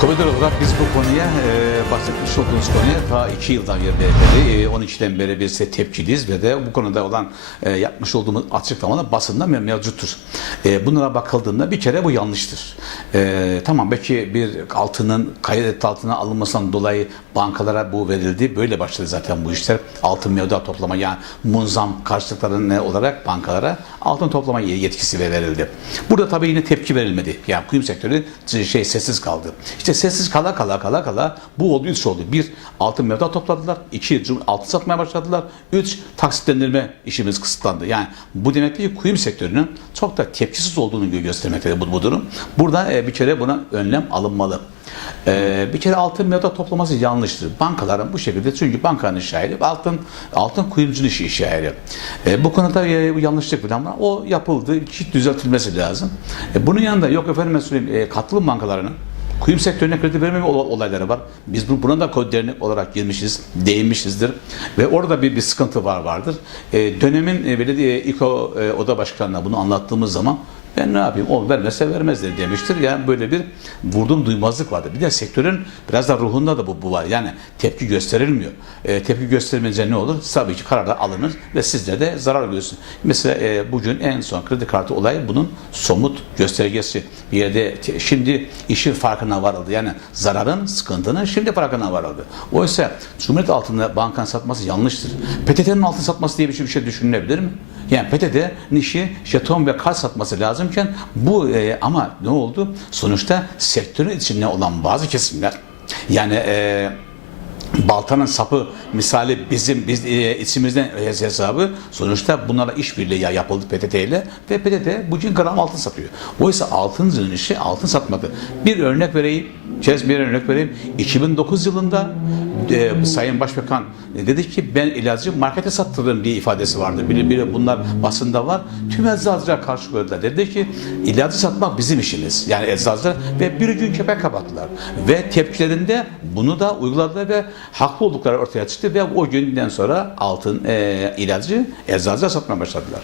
Komedor olarak biz bu konuya e, bahsetmiş olduğunuz konuya ta iki yıldan beri, e, 12'den beri biz de tepkiliyiz ve de bu konuda olan e, yapmış olduğumuz açıklamalar basında mev- mevcuttur. E, bunlara bakıldığında bir kere bu yanlıştır. E, tamam belki bir altının kayıt altına alınmasından dolayı bankalara bu verildi. Böyle başladı zaten bu işler. Altın mevduat toplama yani munzam karşılıkları ne olarak bankalara altın toplama yetkisi verildi. Burada tabii yine tepki verilmedi. Yani kuyum sektörü şey sessiz kaldı. İşte sessiz kala kala kala kala bu oldu üç oldu. Bir altın mevduat topladılar. iki altın satmaya başladılar. Üç taksitlendirme işimiz kısıtlandı. Yani bu demek ki kuyum sektörünün çok da tepkisiz olduğunu gö- göstermektedir bu, bu durum. Burada e, bir kere buna önlem alınmalı. E, bir kere altın mevduat toplaması yanlıştır. Bankaların bu şekilde çünkü bankanın ayrı, altın altın kuyumcunun işi, işi ayrı. E, bu konuda e, bu yanlışlık ama o yapıldı. Hiç düzeltilmesi lazım. E, bunun yanında yok efendim söyleyeyim e, katılım bankalarının Kuyum sektörüne kredi vermeme ol- olayları var. Biz bu- buna da kod olarak girmişiz, değinmişizdir. Ve orada bir, bir sıkıntı var vardır. E, dönemin e, belediye İKO e, oda başkanına bunu anlattığımız zaman ben ne yapayım o vermezse vermezler demiştir. Yani böyle bir vurdum duymazlık vardı. Bir de sektörün biraz da ruhunda da bu, bu var. Yani tepki gösterilmiyor. E, tepki göstermeyince ne olur? Tabii ki kararlar alınır ve sizler de zarar görüyorsunuz. Mesela e, bugün en son kredi kartı olayı bunun somut göstergesi. Bir yerde şimdi işin farkına varıldı. Yani zararın, sıkıntının şimdi farkına varıldı. Oysa Cumhuriyet altında bankanın satması yanlıştır. PTT'nin altın satması diye bir şey, bir şey düşünülebilir mi? Yani PTT'nin işi jeton ve kart satması lazımken bu e, ama ne oldu? Sonuçta sektörün içinde olan bazı kesimler yani e, baltanın sapı misali bizim biz e, içimizden hesabı sonuçta bunlara işbirliği ya- yapıldı PTT ile ve PTT bugün gram altın satıyor. Oysa altıncının işi altın satmadı. Bir örnek vereyim. Kez bir örnek vereyim. 2009 yılında e, Sayın Başbakan dedi ki ben ilacı markete sattırırım diye ifadesi vardı. Biri, biri bunlar basında var. Tüm eczacılar karşı koydular. Dedi ki ilacı satmak bizim işimiz. Yani eczacılar ve bir gün kepek kapattılar. Ve tepkilerinde bunu da uyguladılar ve haklı oldukları ortaya çıktı ve o günden sonra altın e, ilacı eczacılar satmaya başladılar.